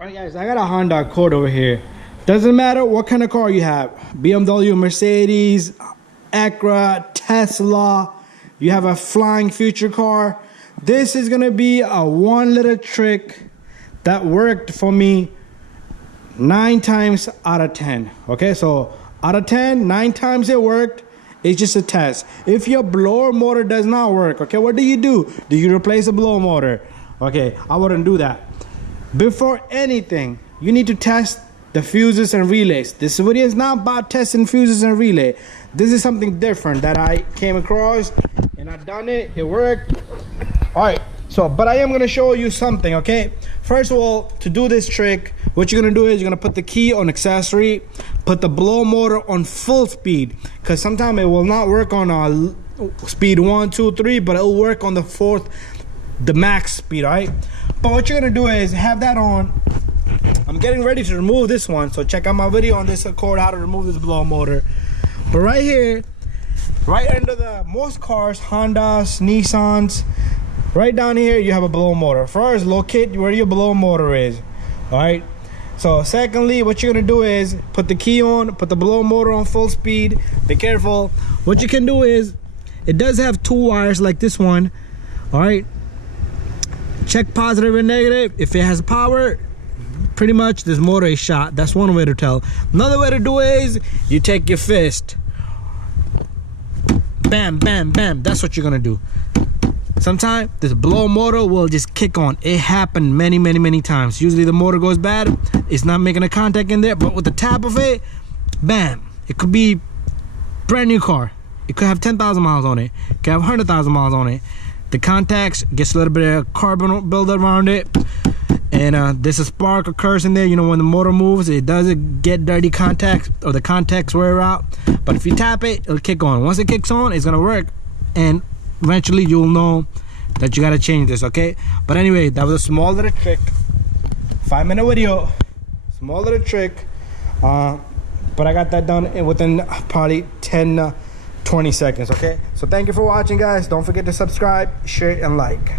Alright guys, I got a Honda Accord over here. Doesn't matter what kind of car you have. BMW, Mercedes, Acura, Tesla. You have a flying future car. This is gonna be a one little trick that worked for me 9 times out of 10. Okay, so out of 10, 9 times it worked. It's just a test. If your blower motor does not work, okay, what do? Do you replace the blower motor? Okay, I wouldn't do that. Before anything, you need to test the fuses and relays. This video is not about testing fuses and relay. This is something different that I came across and I've done it. It worked. All right, so but I am gonna show you something, okay? First of all, to do this trick, what you're gonna do is you're gonna put the key on accessory, put the blower motor on full speed, because sometimes it will not work on speed 1, 2, 3, but it'll work on the 4th, the max speed, all right? But what you're gonna do is have that on. I'm getting ready to remove this one, so check out my video on this Accord, how to remove this blower motor. But right here, right under the most cars, Hondas, Nissans, right down here you have a blower motor. First, locate where your blower motor is. All right, so secondly, what you're gonna do is put the key on, put the blower motor on full speed. Be careful. What you can do is, it does have 2 wires like this one. All right, check positive and negative. If it has power, pretty much this motor is shot. That's one way to tell. Another way to do is you take your fist, bam, bam, bam. That's what you're gonna do. Sometimes this blower motor will just kick on. It happened many times. Usually the motor goes bad, it's not making a contact in there, but with the tap of it, bam. It could be brand new car. It could have 10,000 miles on it. It could have 100,000 miles on it. The contacts gets a little bit of carbon buildup around it, and there's a spark occurs in there. You know, when the motor moves, it doesn't get dirty contacts, or the contacts wear out. But if you tap it, it'll kick on. Once it kicks on, it's gonna work, and eventually you'll know that you gotta change this. Okay, but anyway, that was a small little trick, 5-minute video, small little trick, but I got that done within probably 10-20 seconds. Okay, so thank you for watching, guys. Don't forget to subscribe, share, and like.